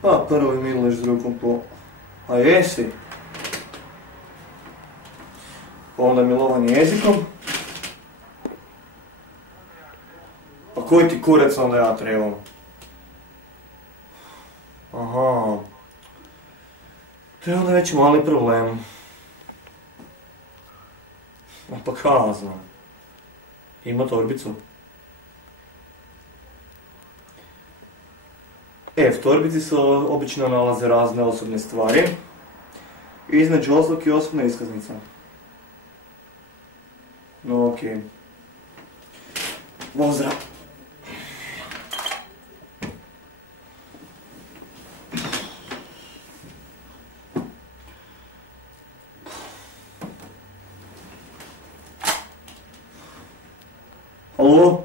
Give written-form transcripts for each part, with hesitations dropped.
Pa prvo miluješ s drugom po... A jesi? Onda milovanje jezikom. Pa koji ti kurac onda ja trebam? Aha. To je onda već mali problem. Pa kazno. Ima torbicu? V torbici se obično nalaze razne osobne stvari. Između ostalog i osobna iskaznica. No okej. Pozdrav. Halo?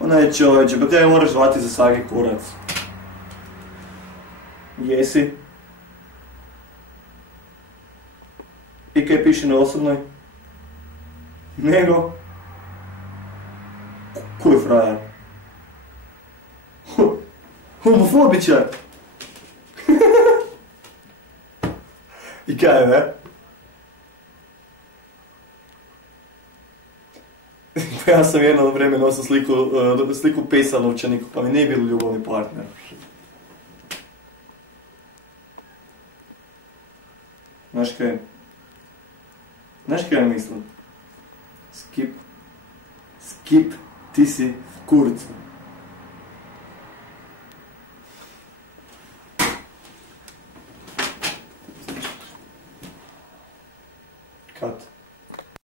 Ne čovječe, pa te moraš zvati za svaki kurac. Jesi? I kaj piše na osobnoj? Nego? Kuj frajer? Homofobičar! I kaj ne? Ja sam jedno vrijeme nosio sliku pesa novčaniku, pa mi nije bilo ljubavni partner. Znaš kaj? Znaš kaj ja mislim? Skip, ti si v kurcu.